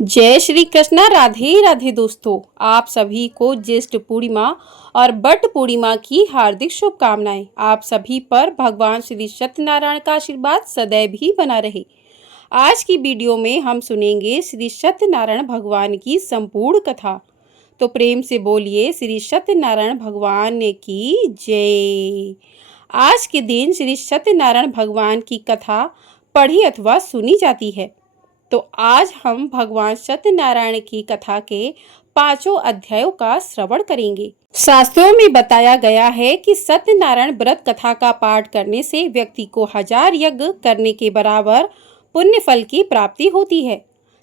जय श्री कृष्णा। राधे राधे दोस्तों, आप सभी को ज्येष्ठ पूर्णिमा और बट पूर्णिमा की हार्दिक शुभकामनाएं। आप सभी पर भगवान श्री सत्यनारायण का आशीर्वाद सदैव ही बना रहे। आज की वीडियो में हम सुनेंगे श्री सत्यनारायण भगवान की संपूर्ण कथा। तो प्रेम से बोलिए श्री सत्यनारायण भगवान की जय। आज के दिन श्री सत्यनारायण भगवान की कथा पढ़ी अथवा सुनी जाती है। तो आज हम भगवान सत्यनारायण की कथा के 5 अध्यायों का श्रवण करेंगे। शास्त्रों में बताया गया है कि सत्यनारायण व्रत कथा का पाठ करने से व्यक्ति को 1000 यज्ञ करने के बराबर पुण्य फल की प्राप्ति होती है।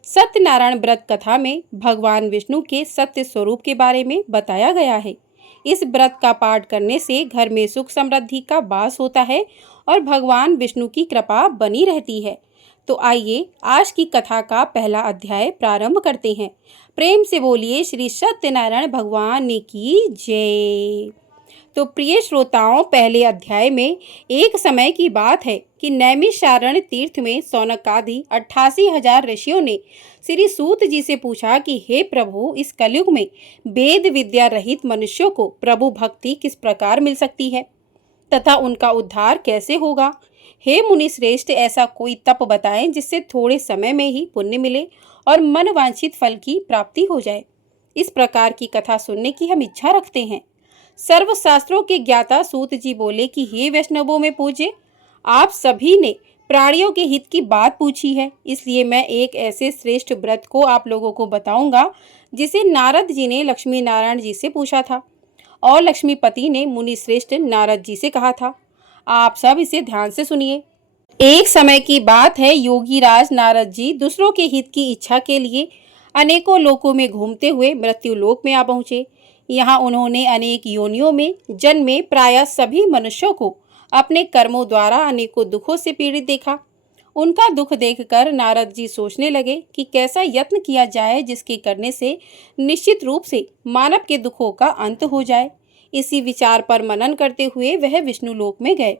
सत्यनारायण व्रत कथा में भगवान विष्णु के सत्य स्वरूप के बारे में बताया गया है। इस व्रत का पाठ करने से घर में सुख समृद्धि का वास होता है और भगवान विष्णु की कृपा बनी रहती है। तो आइए आज की कथा का पहला अध्याय प्रारंभ करते हैं। प्रेम से बोलिए श्री सत्यनारायण भगवान की जय। तो प्रिय श्रोताओं, पहले अध्याय में एक समय की बात है कि नैमिषारण्य तीर्थ में सौनक आदि 88,000 ऋषियों ने श्री सूत जी से पूछा कि हे प्रभु, इस कलयुग में वेद विद्या रहित मनुष्यों को प्रभु भक्ति किस प्रकार मिल सकती है तथा उनका उद्धार कैसे होगा। हे मुनि श्रेष्ठ, ऐसा कोई तप बताएं जिससे थोड़े समय में ही पुण्य मिले और मन वांछित फल की प्राप्ति हो जाए। इस प्रकार की कथा सुनने की हम इच्छा रखते हैं। सर्वशास्त्रों के ज्ञाता सूत जी बोले कि हे वैष्णवों में पूज्य, आप सभी ने प्राणियों के हित की बात पूछी है, इसलिए मैं एक ऐसे श्रेष्ठ व्रत को आप लोगों को बताऊंगा जिसे नारद जी ने लक्ष्मी नारायण जी से पूछा था और लक्ष्मीपति ने मुनि श्रेष्ठ नारद जी से कहा था। आप सब इसे ध्यान से सुनिए। एक समय की बात है, योगी राज नारद जी दूसरों के हित की इच्छा के लिए अनेकों लोकों में घूमते हुए मृत्यु लोक में आ पहुंचे। यहाँ उन्होंने अनेक योनियों में जन्मे प्रायः सभी मनुष्यों को अपने कर्मों द्वारा अनेकों दुखों से पीड़ित देखा। उनका दुख देखकर नारद जी सोचने लगे कि कैसा यत्न किया जाए जिसके करने से निश्चित रूप से मानव के दुखों का अंत हो जाए। इसी विचार पर मनन करते हुए वह विष्णु लोक में गए।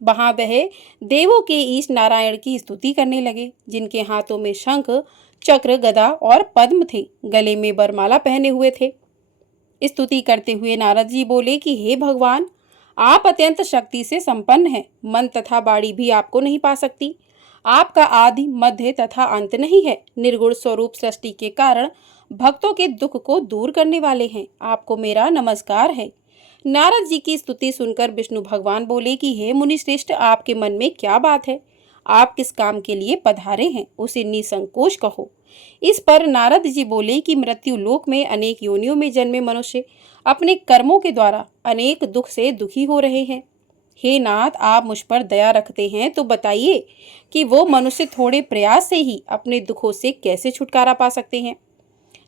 वहां वह देवों के ईश नारायण की स्तुति करने लगे, जिनके हाथों में शंख चक्र गदा और पद्म थे, गले में वरमाला पहने हुए थे। स्तुति करते हुए नारद जी बोले कि हे भगवान, आप अत्यंत शक्ति से संपन्न हैं, मन तथा वाणी भी आपको नहीं पा सकती। आपका आदि मध्य तथा अंत नहीं है। निर्गुण स्वरूप सृष्टि के कारण भक्तों के दुख को दूर करने वाले हैं। आपको मेरा नमस्कार है। नारद जी की स्तुति सुनकर विष्णु भगवान बोले कि हे मुनि श्रेष्ठ, आपके मन में क्या बात है? आप किस काम के लिए पधारे हैं, उसे निसंकोच कहो। इस पर नारद जी बोले कि मृत्यु लोक में अनेक योनियों में जन्मे मनुष्य अपने कर्मों के द्वारा अनेक दुख से दुखी हो रहे हैं। हे नाथ, आप मुझ पर दया रखते हैं तो बताइए कि वो मनुष्य थोड़े प्रयास से ही अपने दुखों से कैसे छुटकारा पा सकते हैं।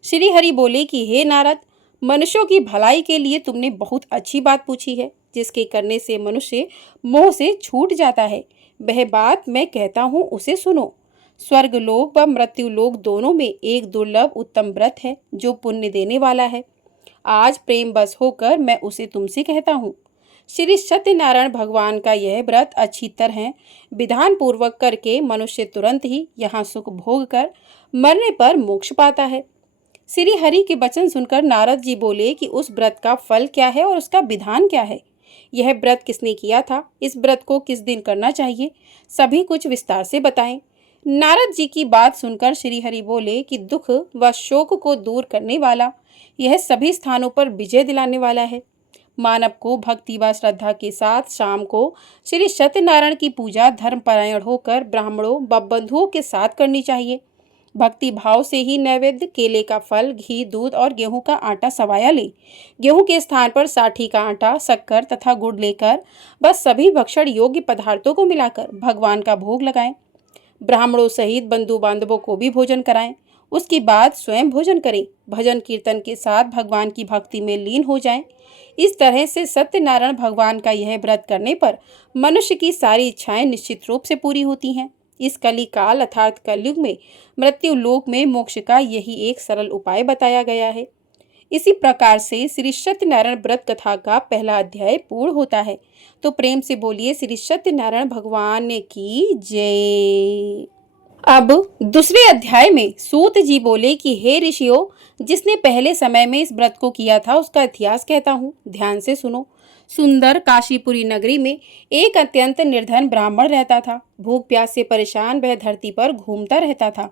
श्री हरि बोले कि हे नारद, मनुष्यों की भलाई के लिए तुमने बहुत अच्छी बात पूछी है, जिसके करने से मनुष्य मोह से छूट जाता है। वह बात मैं कहता हूँ, उसे सुनो। स्वर्ग लोक व मृत्यु लोक दोनों में एक दुर्लभ उत्तम व्रत है जो पुण्य देने वाला है। आज प्रेम बस होकर मैं उसे तुमसे कहता हूँ। श्री सत्यनारायण भगवान का यह व्रत अच्छी तरह विधान पूर्वक करके मनुष्य तुरंत ही यहाँ सुख भोग कर मरने पर मोक्ष पाता है। श्री हरि के वचन सुनकर नारद जी बोले कि उस व्रत का फल क्या है और उसका विधान क्या है। यह व्रत किसने किया था, इस व्रत को किस दिन करना चाहिए, सभी कुछ विस्तार से बताएं। नारद जी की बात सुनकर श्री हरि बोले कि दुख व शोक को दूर करने वाला, यह सभी स्थानों पर विजय दिलाने वाला है। मानव को भक्ति व श्रद्धा के साथ शाम को श्री सत्यनारायण की पूजा धर्मपरायण होकर ब्राह्मणों व बंधुओं के साथ करनी चाहिए। भक्ति भाव से ही नैवेद्य केले का फल, घी, दूध और गेहूं का आटा सवाया ले। गेहूं के स्थान पर साठी का आटा, शक्कर तथा गुड़ लेकर बस सभी भक्षण योग्य पदार्थों को मिलाकर भगवान का भोग लगाएं। ब्राह्मणों सहित बंधु बांधवों को भी भोजन कराएं। उसके बाद स्वयं भोजन करें। भजन कीर्तन के साथ भगवान की भक्ति में लीन हो जाएं। इस तरह से सत्यनारायण भगवान का यह व्रत करने पर मनुष्य की सारी इच्छाएं निश्चित रूप से पूरी होती हैं। इस कली काल अर्थात कलयुग में मृत्यु लोक में मोक्ष का यही एक सरल उपाय बताया गया है। इसी प्रकार से श्री सत्यनारायण व्रत कथा का पहला अध्याय पूर्ण होता है। तो प्रेम से बोलिए श्री सत्यनारायण भगवान की जय। अब दूसरे अध्याय में सूत जी बोले कि हे ऋषियों, जिसने पहले समय में इस व्रत को किया था उसका इतिहास कहता हूँ, ध्यान से सुनो। सुंदर काशीपुरी नगरी में एक अत्यंत निर्धन ब्राह्मण रहता था। भूख प्यास से परेशान वह धरती पर घूमता रहता था।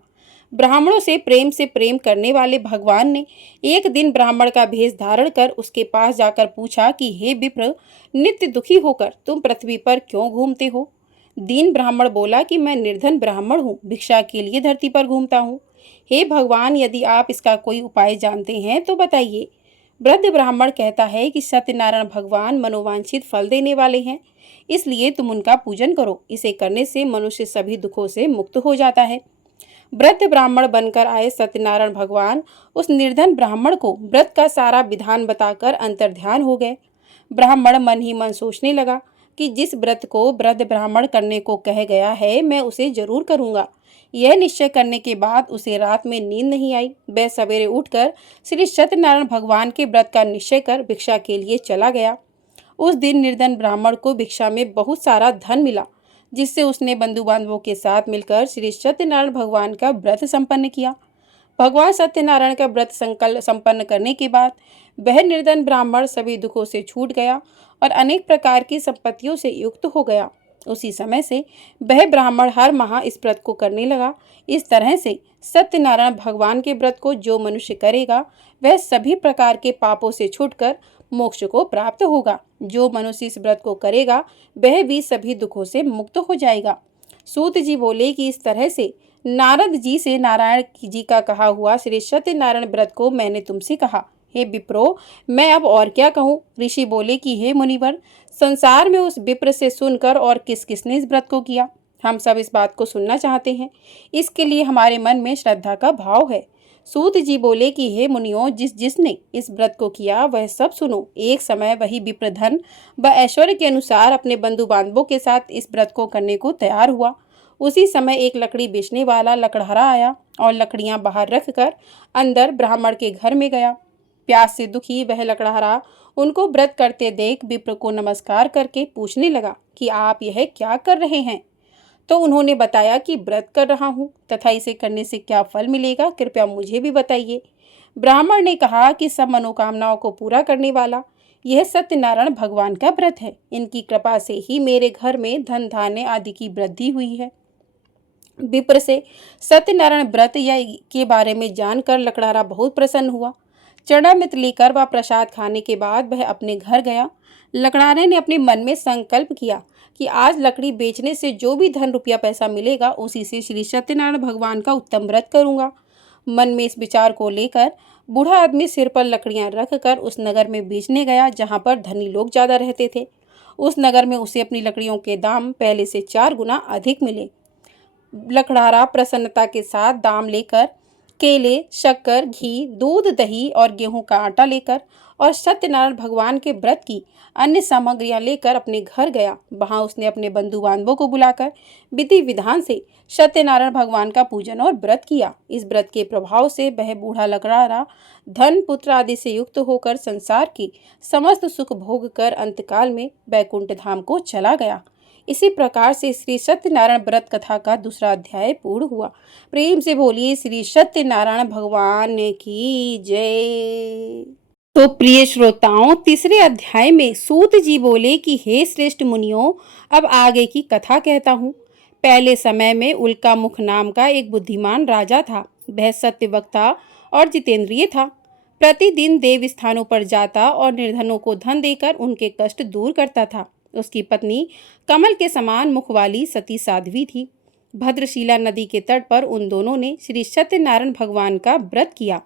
ब्राह्मणों से प्रेम करने वाले भगवान ने एक दिन ब्राह्मण का भेष धारण कर उसके पास जाकर पूछा कि हे विप्र, नित्य दुखी होकर तुम पृथ्वी पर क्यों घूमते हो? दीन ब्राह्मण बोला कि मैं निर्धन ब्राह्मण हूँ, भिक्षा के लिए धरती पर घूमता हूँ। हे भगवान, यदि आप इसका कोई उपाय जानते हैं तो बताइए। वृद्ध ब्राह्मण कहता है कि सत्यनारायण भगवान मनोवांछित फल देने वाले हैं, इसलिए तुम उनका पूजन करो। इसे करने से मनुष्य सभी दुखों से मुक्त हो जाता है। वृद्ध ब्राह्मण बनकर आए सत्यनारायण भगवान उस निर्धन ब्राह्मण को व्रत का सारा विधान बताकर अंतर्ध्यान हो गए। ब्राह्मण मन ही मन सोचने लगा कि जिस व्रत को वृद्ध ब्राह्मण करने को कह गया है मैं उसे जरूर करूंगा। यह निश्चय करने के बाद उसे रात में नींद नहीं आई। वह सवेरे उठकर श्री सत्यनारायण भगवान के व्रत का निश्चय कर भिक्षा के लिए चला गया। उस दिन निर्धन ब्राह्मण को भिक्षा में बहुत सारा धन मिला, जिससे उसने बंधु बांधवों के साथ मिलकर श्री सत्यनारायण भगवान का व्रत संपन्न किया। भगवान सत्यनारायण का व्रत संकल्प संपन्न करने के बाद वह निर्धन ब्राह्मण सभी दुखों से छूट गया और अनेक प्रकार की संपत्तियों से युक्त हो गया। उसी समय से वह ब्राह्मण हर माह इस व्रत को करने लगा। इस तरह से सत्यनारायण भगवान के व्रत को जो मनुष्य करेगा वह सभी प्रकार के पापों से छूटकर मोक्ष को प्राप्त होगा। जो मनुष्य इस व्रत को करेगा वह भी सभी दुखों से मुक्त हो जाएगा। सूत जी बोले कि इस तरह से नारद जी से नारायण जी का कहा हुआ श्री सत्यनारायण व्रत को मैंने तुमसे कहा। हे विप्रो, मैं अब और क्या कहूँ? ऋषि बोले कि हे मुनिवर, संसार में उस विप्र से सुनकर और किस किसने इस व्रत को किया? हम सब इस बात को सुनना चाहते हैं। इसके लिए हमारे मन में श्रद्धा का भाव है। सूत जी बोले कि हे मुनियों, जिसने इस व्रत को किया वह सब सुनो। एक समय वही विप्र धन व ऐश्वर्य के अनुसार अपने बंधु बांधवों के साथ इस व्रत को करने को तैयार हुआ। उसी समय एक लकड़ी बेचने वाला लकड़हारा आया और लकड़ियां बाहर रखकर अंदर ब्राह्मण के घर में गया। प्यास से दुखी वह लकड़हारा उनको व्रत करते देख विप्र को नमस्कार करके पूछने लगा कि आप यह क्या कर रहे हैं? तो उन्होंने बताया कि व्रत कर रहा हूँ तथा इसे करने से क्या फल मिलेगा, कृपया मुझे भी बताइए। ब्राह्मण ने कहा कि सब मनोकामनाओं को पूरा करने वाला यह सत्यनारायण भगवान का व्रत है। इनकी कृपा से ही मेरे घर में धन धान्य आदि की वृद्धि हुई है। विप्र से सत्यनारायण व्रत या के बारे में जानकर लकड़हारा बहुत प्रसन्न हुआ। चरणामृत लेकर वह प्रसाद खाने के बाद वह अपने घर गया। लकड़हारे ने अपने मन में संकल्प किया कि आज लकड़ी बेचने से जो भी धन रुपया पैसा मिलेगा उसी से श्री सत्यनारायण भगवान का उत्तम व्रत करूंगा। मन में इस विचार को लेकर बूढ़ा आदमी सिर पर लकड़ियां रखकर उस नगर में बेचने गया जहां पर धनी लोग ज्यादा रहते थे। उस नगर में उसे अपनी लकड़ियों के दाम पहले से 4 गुना अधिक मिले। लकड़हारा प्रसन्नता के साथ दाम लेकर केले, शक्कर, घी, दूध, दही और गेहूं का आटा लेकर और सत्यनारायण भगवान के व्रत की अन्य सामग्रियां लेकर अपने घर गया। वहां उसने अपने बंधु बांधवों को बुलाकर विधि विधान से सत्यनारायण भगवान का पूजन और व्रत किया। इस व्रत के प्रभाव से वह बूढ़ा लकड़हारा धन पुत्र आदि से युक्त होकर संसार की समस्त सुख भोग कर अंतकाल में वैकुंठ धाम को चला गया। इसी प्रकार से श्री सत्यनारायण व्रत कथा का दूसरा अध्याय पूर्ण हुआ। प्रेम से बोलिए श्री सत्यनारायण भगवान की जय। तो प्रिय श्रोताओं, तीसरे अध्याय में सूत जी बोले कि हे श्रेष्ठ मुनियों, अब आगे की कथा कहता हूँ। पहले समय में उल्का मुख नाम का एक बुद्धिमान राजा था। वह सत्यवक्ता और जितेंद्रिय था। प्रतिदिन देव स्थानों पर जाता और निर्धनों को धन देकर उनके कष्ट दूर करता था। उसकी पत्नी कमल के समान मुख वाली सती साध्वी थी। भद्रशिला नदी के तट पर उन दोनों ने श्री सत्यनारायण भगवान का व्रत किया।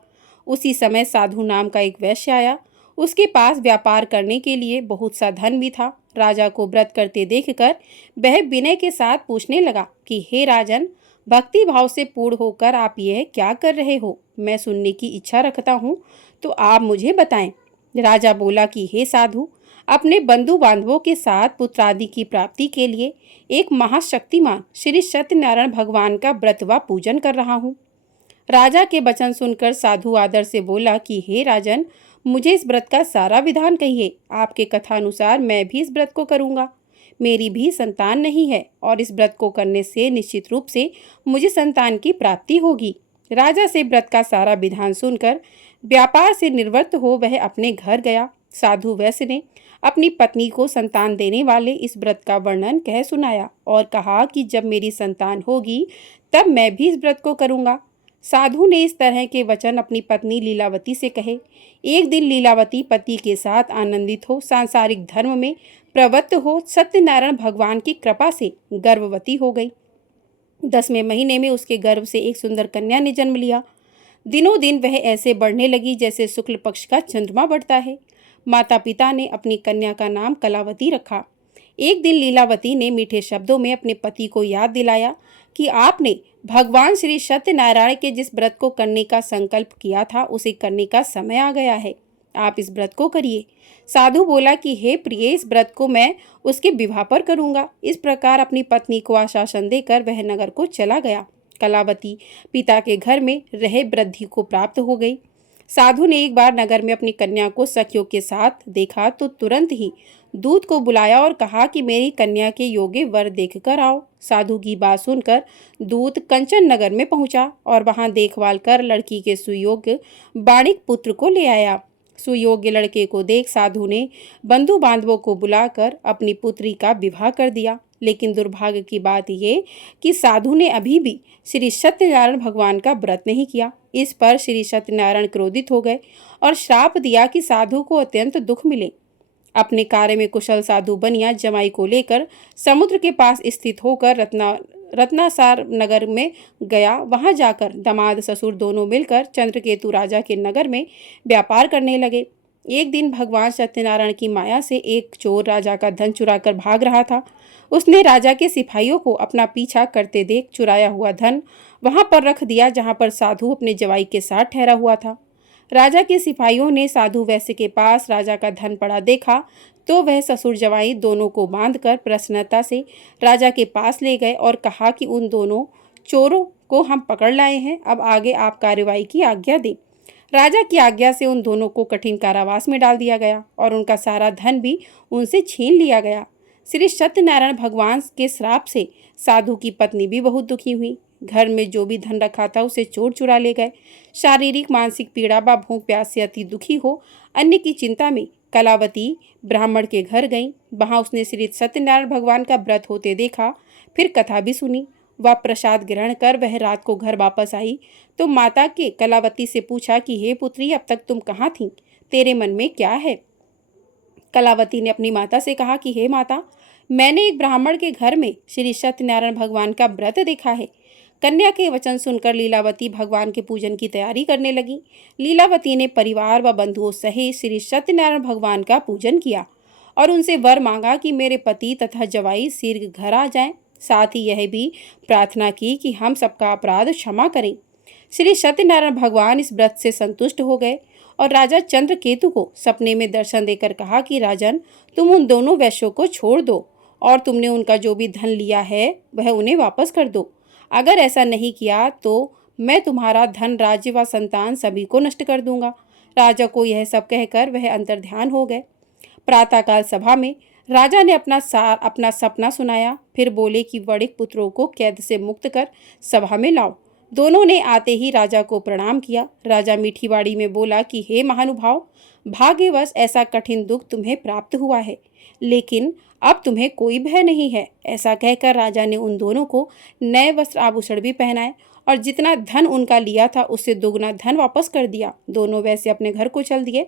उसी समय साधु नाम का एक वैश्य आया। उसके पास व्यापार करने के लिए बहुत सा धन भी था। राजा को व्रत करते देखकर वह विनय के साथ पूछने लगा कि हे राजन, भक्ति भाव से पूर्ण होकर आप यह क्या कर रहे हो? मैं सुनने की इच्छा रखता हूँ, तो आप मुझे बताएं। राजा बोला कि हे साधु, अपने बंधु बांधवों के साथ पुत्र आदि की प्राप्ति के लिए एक महाशक्तिमान श्री सत्यनारायण भगवान का व्रत व पूजन कर रहा हूँ। राजा के वचन सुनकर साधु आदर से बोला कि हे राजन, मुझे इस व्रत का सारा विधान कहिए। आपके कथानुसार मैं भी इस व्रत को करूँगा। मेरी भी संतान नहीं है और इस व्रत को करने से निश्चित रूप से मुझे संतान की प्राप्ति होगी। राजा से व्रत का सारा विधान सुनकर व्यापार से निवृत्त हो वह अपने घर गया। साधु वैश्य ने अपनी पत्नी को संतान देने वाले इस व्रत का वर्णन कह सुनाया और कहा कि जब मेरी संतान होगी तब मैं भी इस व्रत को करूंगा। साधु ने इस तरह के वचन अपनी पत्नी लीलावती से कहे। एक दिन लीलावती पति के साथ आनंदित हो, सांसारिक धर्म में प्रवृत्त हो, सत्यनारायण भगवान की कृपा से गर्भवती हो गई। 10वें महीने में उसके गर्भ से एक सुंदर कन्या ने जन्म लिया। दिनों दिन वह ऐसे बढ़ने लगी जैसे शुक्ल पक्ष का चंद्रमा बढ़ता है। माता पिता ने अपनी कन्या का नाम कलावती रखा। एक दिन लीलावती ने मीठे शब्दों में अपने पति को याद दिलाया कि आपने भगवान श्री सत्यनारायण के जिस व्रत को करने का संकल्प किया था उसे करने का समय आ गया है। आप इस व्रत को करिए। साधु बोला कि हे प्रिय, इस व्रत को मैं उसके विवाह पर करूंगा। इस प्रकार अपनी पत्नी को आश्वासन देकर वह नगर को चला गया। कलावती पिता के घर में रहे वृद्धि को प्राप्त हो गई। साधु ने एक बार नगर में अपनी कन्या को सखियों के साथ देखा तो तुरंत ही दूत को बुलाया और कहा कि मेरी कन्या के योग्य वर देखकर आओ। साधु की बात सुनकर दूत कंचन नगर में पहुंचा और वहां देखभाल कर लड़की के सुयोग्य बाणिक पुत्र को ले आया। सुयोग्य लड़के को देख साधु ने बंधु बांधवों को बुलाकर अपनी पुत्री का विवाह कर दिया। लेकिन दुर्भाग्य की बात यह कि साधु ने अभी भी श्री सत्यनारायण भगवान का व्रत नहीं किया। इस पर श्री सत्यनारायण क्रोधित हो गए और श्राप दिया कि साधु को अत्यंत दुख मिले। अपने कार्य में कुशल साधु बनिया जमाई को लेकर समुद्र के पास स्थित होकर रत्नासार नगर में गया। वहां जाकर दामाद ससुर दोनों मिलकर चंद्रकेतु राजा के नगर में व्यापार करने लगे। एक दिन भगवान सत्यनारायण की माया से एक चोर राजा का धन चुराकर भाग रहा था। उसने राजा के सिपाहियों को अपना पीछा करते देख चुराया हुआ धन वहां पर रख दिया जहां पर साधु अपने जवाई के साथ ठहरा हुआ था। राजा के सिपाहियों ने साधु वैश्य के पास राजा का धन पड़ा देखा तो वह ससुर जवाई दोनों को बांधकर प्रसन्नता से राजा के पास ले गए और कहा कि उन दोनों चोरों को हम पकड़ लाए हैं, अब आगे आप कार्रवाई की आज्ञा दें। राजा की आज्ञा से उन दोनों को कठिन कारावास में डाल दिया गया और उनका सारा धन भी उनसे छीन लिया गया। श्री सत्यनारायण भगवान के श्राप से साधु की पत्नी भी बहुत दुखी हुई। घर में जो भी धन रखा था उसे चोर चुरा ले गए। शारीरिक मानसिक पीड़ा व भूख प्यास से अति दुखी हो अन्य की चिंता में कलावती ब्राह्मण के घर गई। वहां उसने श्री सत्यनारायण भगवान का व्रत होते देखा, फिर कथा भी सुनी। वह प्रसाद ग्रहण कर वह रात को घर वापस आई तो माता के कलावती से पूछा कि हे पुत्री, अब तक तुम कहाँ थी? तेरे मन में क्या है? कलावती ने अपनी माता से कहा कि हे माता, मैंने एक ब्राह्मण के घर में श्री सत्यनारायण भगवान का व्रत देखा है। कन्या के वचन सुनकर लीलावती भगवान के पूजन की तैयारी करने लगी। लीलावती ने परिवार व बंधुओं सहित श्री सत्यनारायण भगवान का पूजन किया और उनसे वर मांगा कि मेरे पति तथा जवाई शीघ्र घर आ जाएं। साथ ही यह भी प्रार्थना की कि हम सबका अपराध क्षमा करें। श्री सत्यनारायण भगवान इस व्रत से संतुष्ट हो गए और राजा चंद्रकेतु को सपने में दर्शन देकर कहा कि राजन, तुम उन दोनों वैश्यों को छोड़ दो और तुमने उनका जो भी धन लिया है वह उन्हें वापस कर दो। अगर ऐसा नहीं किया तो मैं तुम्हारा धन, राज्य व संतान सभी को नष्ट कर दूंगा। राजा को यह सब कहकर वह अंतर्ध्यान हो गए। प्रातःकाल सभा में राजा ने अपना सपना सुनाया। फिर बोले कि वणिक पुत्रों को कैद से मुक्त कर सभा में लाओ। दोनों ने आते ही राजा को प्रणाम किया। राजा मीठी वाणी में बोला कि हे महानुभाव, भाग्यवश ऐसा कठिन दुख तुम्हें प्राप्त हुआ है, लेकिन अब तुम्हें कोई भय नहीं है। ऐसा कहकर राजा ने उन दोनों को नए वस्त्र आभूषण भी पहनाए और जितना धन उनका लिया था उससे दोगुना धन वापस कर दिया। दोनों वैसे अपने घर को चल दिए।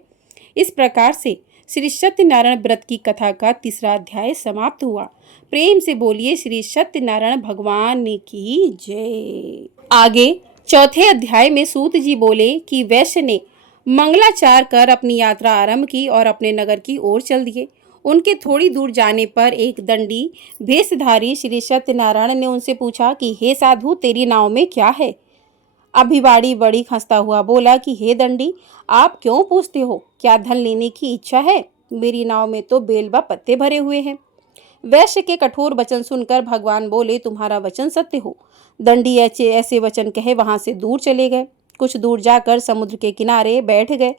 इस प्रकार से श्री सत्यनारायण व्रत की कथा का 3रा अध्याय समाप्त हुआ। प्रेम से बोलिए श्री सत्यनारायण भगवान की जय। आगे 4थे अध्याय में सूत जी बोले कि वैश्य ने मंगलाचार कर अपनी यात्रा आरंभ की और अपने नगर की ओर चल दिए। उनके थोड़ी दूर जाने पर एक दंडी भेषधारी श्री सत्यनारायण ने उनसे पूछा कि हे साधु, तेरी नाव में क्या है? अभिवाड़ी बड़ी हंसता हुआ बोला कि हे दंडी, आप क्यों पूछते हो? क्या धन लेने की इच्छा है? मेरी नाव में तो बेल व पत्ते भरे हुए हैं। वैश्य के कठोर वचन सुनकर भगवान बोले, तुम्हारा वचन सत्य हो। दंडी ऐसे वचन कहे वहां से दूर चले गए। कुछ दूर जाकर समुद्र के किनारे बैठ गए।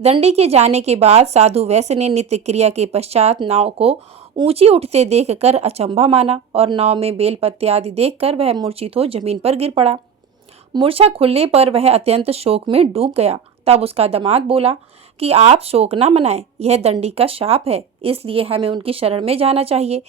दंडी के जाने के बाद साधु वैश्य ने नित्य क्रिया के पश्चात नाव को ऊंची उठते देखकर अचंभा माना और नाव में बेल पत्ते आदि देखकर वह मूर्छित हो जमीन पर गिर पड़ा। मूर्छा खुलने पर वह अत्यंत शोक में डूब गया। तब उसका दामाद बोला कि आप शोक ना मनाएं, यह दंडी का शाप है, इसलिए हमें उनकी शरण में जाना चाहिए,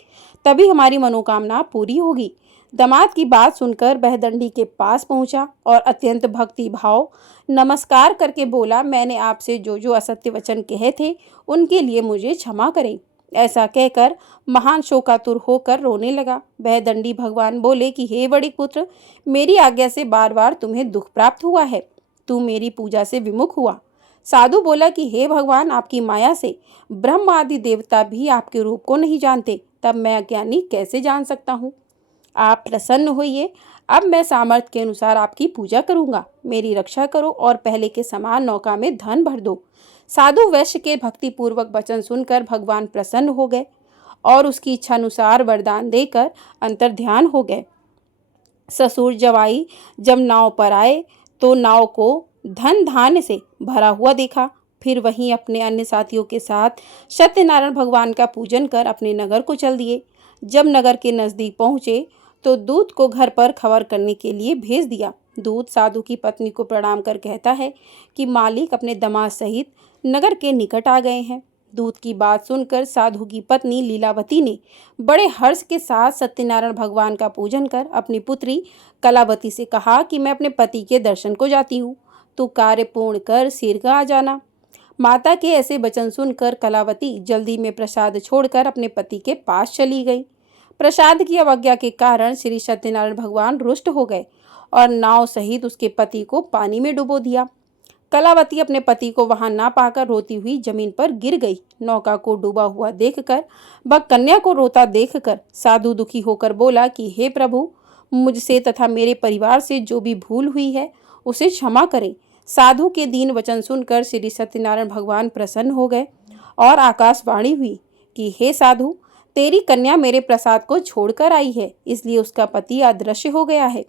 तभी हमारी मनोकामना पूरी होगी। दामाद की बात सुनकर वह दंडी के पास पहुंचा और अत्यंत भक्ति भाव नमस्कार करके बोला, मैंने आपसे जो जो असत्य वचन कहे थे उनके लिए मुझे क्षमा करें। ऐसा कहकर महान शोकातुर होकर रोने लगा। वह दंडी भगवान बोले कि हे बड़े पुत्र, मेरी आज्ञा से बार बार तुम्हें दुख प्राप्त हुआ है, तू मेरी पूजा से विमुख हुआ। साधु बोला कि हे भगवान, आपकी माया से ब्रह्म आदि देवता भी आपके रूप को नहीं जानते, तब मैं अज्ञानी कैसे जान सकता हूँ। आप प्रसन्न होइए, अब मैं सामर्थ्य के अनुसार आपकी पूजा करूंगा, मेरी रक्षा करो और पहले के समान नौका में धन भर दो। साधु वैश्य के भक्तिपूर्वक वचन सुनकर भगवान प्रसन्न हो गए और उसकी इच्छा अनुसार वरदान देकर अंतर ध्यान हो गए। ससुर जवाई जब नाव पर आए तो नाव को धन धान्य से भरा हुआ देखा। फिर वहीं अपने अन्य साथियों के साथ सत्यनारायण भगवान का पूजन कर अपने नगर को चल दिए। जब नगर के नजदीक पहुंचे तो दूत को घर पर खबर करने के लिए भेज दिया। दूत साधु की पत्नी को प्रणाम कर कहता है कि मालिक अपने दामाद सहित नगर के निकट आ गए हैं। दूत की बात सुनकर साधु की पत्नी लीलावती ने बड़े हर्ष के साथ सत्यनारायण भगवान का पूजन कर अपनी पुत्री कलावती से कहा कि मैं अपने पति के दर्शन को जाती हूँ, तू कार्य पूर्ण कर शीघ्र आ जाना। माता के ऐसे वचन सुनकर कलावती जल्दी में प्रसाद छोड़कर अपने पति के पास चली गई। प्रसाद की अवज्ञा के कारण श्री सत्यनारायण भगवान रुष्ट हो गए और नाव सहित उसके पति को पानी में डुबो दिया। कलावती अपने पति को वहां ना पाकर रोती हुई जमीन पर गिर गई। नौका को डूबा हुआ देखकर वह कन्या को रोता देखकर साधु दुखी होकर बोला कि हे प्रभु, मुझसे तथा मेरे परिवार से जो भी भूल हुई है उसे क्षमा करें। साधु के दीन वचन सुनकर श्री सत्यनारायण भगवान प्रसन्न हो गए और आकाशवाणी हुई कि हे साधु, तेरी कन्या मेरे प्रसाद को छोड़कर आई है, इसलिए उसका पति अदृश्य हो गया है।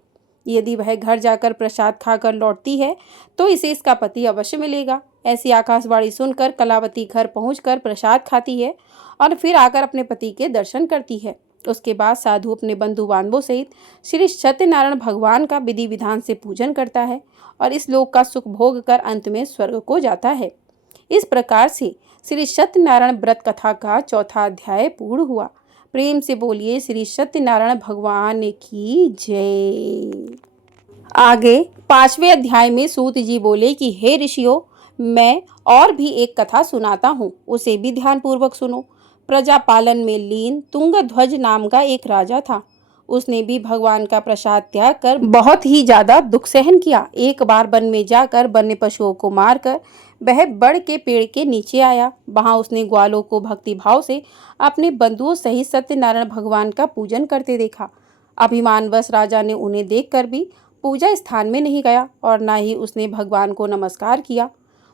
यदि वह घर जाकर प्रसाद खाकर लौटती है तो इसे इसका पति अवश्य मिलेगा। ऐसी आकाशवाणी सुनकर कलावती घर पहुंचकर प्रसाद खाती है और फिर आकर अपने पति के दर्शन करती है। उसके बाद साधु अपने बंधु बांधवों सहित श्री सत्यनारायण भगवान का विधि विधान से पूजन करता है और इस लोक का सुख भोग कर अंत में स्वर्ग को जाता है। इस प्रकार से श्री सत्यनारायण व्रत कथा का चौथा अध्याय पूर्ण हुआ। प्रेम से बोलिए श्री सत्यनारायण भगवान की जय। आगे 5वें अध्याय में सूत जी बोले कि हे ऋषियों, मैं और भी एक कथा सुनाता हूँ, उसे भी ध्यान पूर्वक सुनो। प्रजा पालन में लीन तुंगध्वज नाम का एक राजा था। उसने भी भगवान का प्रसाद त्याग कर बहुत ही ज्यादा दुख सहन किया। एक बार वन में जाकर वन्य पशुओं को मारकर वह बड़ के पेड़ के नीचे आया। वहां उसने ग्वालों को भक्ति भाव से अपने बंधुओं सहित सत्यनारायण भगवान का पूजन करते देखा। अभिमानवश राजा ने उन्हें देखकर भी पूजा स्थान में नहीं गया और न ही उसने भगवान को नमस्कार किया।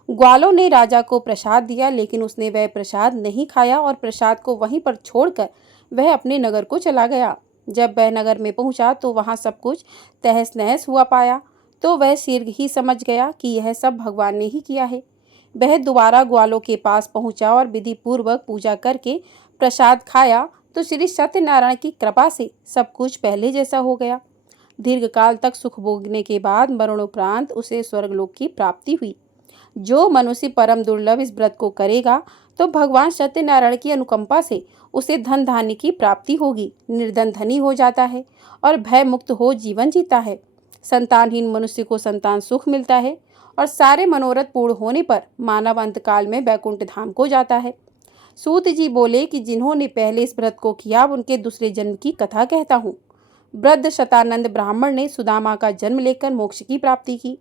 ग्वालों ने राजा को प्रसाद दिया, लेकिन उसने वह प्रसाद नहीं खाया और प्रसाद को वहीं पर छोड़कर वह अपने नगर को चला गया। जब वह नगर में पहुंचा तो वहां सब कुछ तहस नहस हुआ पाया, तो वह शीघ्र ही समझ गया कि यह सब भगवान ने ही किया है। वह दोबारा ग्वालों के पास पहुंचा और विधि पूर्वक पूजा करके प्रसाद खाया तो श्री सत्यनारायण की कृपा से सब कुछ पहले जैसा हो गया। दीर्घ काल तक सुख भोगने के बाद मरणोपरांत उसे स्वर्गलोक की प्राप्ति हुई। जो मनुष्य परम दुर्लभ इस व्रत को करेगा तो भगवान सत्यनारायण की अनुकंपा से उसे धन धान्य की प्राप्ति होगी, निर्धन धनी हो जाता है और भय मुक्त हो जीवन जीता है। संतानहीन मनुष्य को संतान सुख मिलता है और सारे मनोरथ पूर्ण होने पर मानव अंत काल में वैकुंठ धाम को जाता है। सूत जी बोले कि जिन्होंने पहले इस व्रत को किया उनके दूसरे जन्म की कथा कहता हूँ। वृद्ध शतानंद ब्राह्मण ने सुदामा का जन्म लेकर मोक्ष की प्राप्ति की।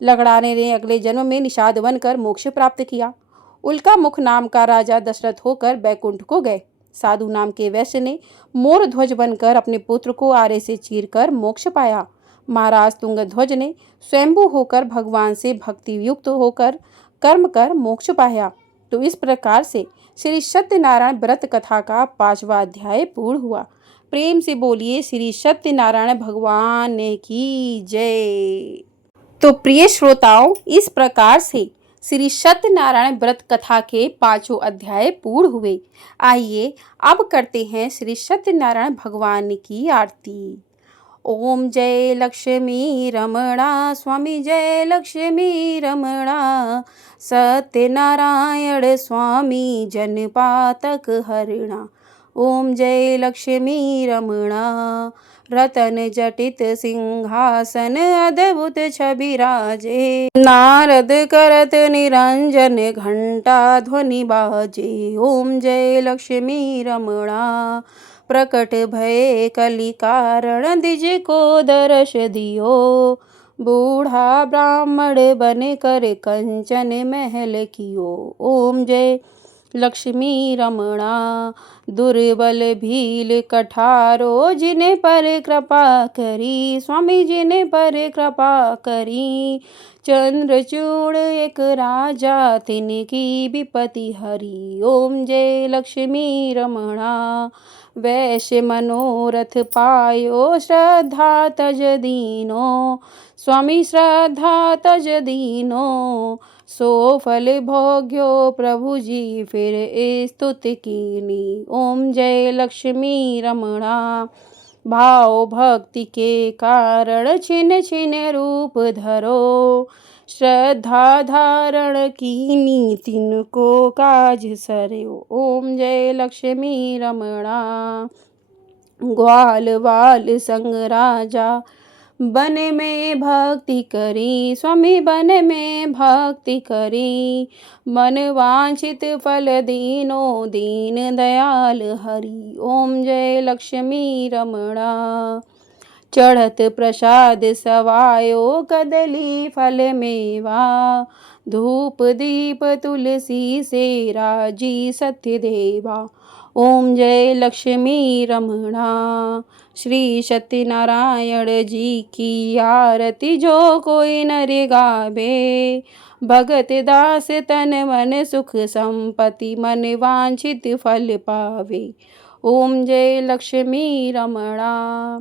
लगड़ाने ने अगले जन्म में निषाद बनकर मोक्ष प्राप्त किया। उल्का मुख नाम का राजा दशरथ होकर बैकुंठ को गए। साधु नाम के वैश्य ने मोर ध्वज बनकर अपने पुत्र को आरे से चीरकर मोक्ष पाया। महाराज तुंगध्वज ने स्वयंभू होकर भगवान से भक्ति युक्त होकर कर्म कर मोक्ष पाया। तो इस प्रकार से श्री सत्यनारायण व्रत कथा का 5वां अध्याय पूर्ण हुआ। प्रेम से बोलिए श्री सत्यनारायण भगवान की जय। तो प्रिय श्रोताओं, इस प्रकार से श्री सत्यनारायण व्रत कथा के 5 अध्याय पूर्ण हुए। आइए अब करते हैं श्री सत्यनारायण भगवान की आरती। ओम जय लक्ष्मी रमणा स्वामी जय लक्ष्मी रमणा, सत्यनारायण स्वामी जनपातक हरणा। ओम जय लक्ष्मी रमणा, रतन जटित सिंहासन अद्भुत छवि राजे, नारद करत निरंजन घंटा ध्वनि बाजे। ओम जय लक्ष्मी रमणा, प्रकट भय कलि कारण द्विज को दर्श दियो, बूढ़ा ब्राह्मण बन कर कंचन महल कियो। ओम जय लक्ष्मी रमणा, दुर्बल भील कठारो जिन्हें पर कृपा करी, स्वामी जिन्हें पर कृपा करी, चंद्रचूड़ एक राजा तिनकी विपत्ति हरी। ओम जय लक्ष्मी रमणा, वैश्य मनोरथ पायो श्रद्धा तज दीनो, स्वामी श्रद्धा तज दीनो, सो फल भोग्यो प्रभु जी फिर स्तुति कीनी। ओम जय लक्ष्मी रमणा, भाव भक्ति के कारण छिन छिन रूप धरो, श्रद्धा धारण कीनी तिनको काज सरयो। ओम जय लक्ष्मी रमणा, ग्वाल वाल संग राजा बन में भक्ति करी, स्वामी बन में भक्ति करी, मन वांछित फल दीनो दीन दयाल हरि। ओम जय लक्ष्मी रमणा, चढ़त प्रसाद सवायो कदली फल मेवा, धूप दीप तुलसी से राजी सत्य देवा। ओम जय लक्ष्मी रमणा, श्री सत्यनारायण जी की आरती जो कोई नर गावे, भगत दास तन मन सुख संपत्ति मन वांछित फल पावे। ओम जय लक्ष्मी रमणा,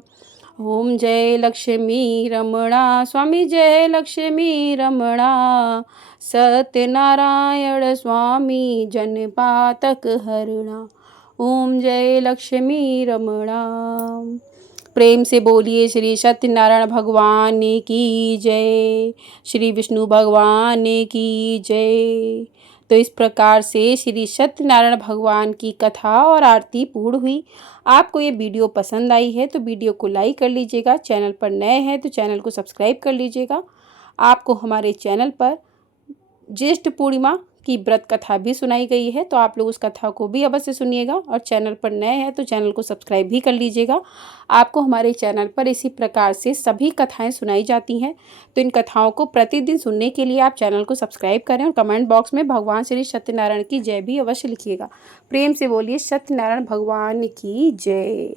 ओम जय लक्ष्मी रमणा, स्वामी जय लक्ष्मी रमणा, सत्यनारायण स्वामी जनपातक हरणा। ओम जय लक्ष्मी रमणा। प्रेम से बोलिए श्री सत्यनारायण भगवान की जय, श्री विष्णु भगवान की जय। तो इस प्रकार से श्री सत्यनारायण भगवान की कथा और आरती पूर्ण हुई। आपको ये वीडियो पसंद आई है तो वीडियो को लाइक कर लीजिएगा, चैनल पर नए हैं तो चैनल को सब्सक्राइब कर लीजिएगा। आपको हमारे चैनल पर ज्येष्ठ पूर्णिमा की व्रत कथा भी सुनाई गई है, तो आप लोग उस कथा को भी अवश्य सुनिएगा, और चैनल पर नए हैं तो चैनल को सब्सक्राइब भी कर लीजिएगा। आपको हमारे चैनल पर इसी प्रकार से सभी कथाएं सुनाई जाती हैं, तो इन कथाओं को प्रतिदिन सुनने के लिए आप चैनल को सब्सक्राइब करें और कमेंट बॉक्स में भगवान श्री सत्यनारायण की जय भी अवश्य लिखिएगा। प्रेम से बोलिए सत्यनारायण भगवान की जय।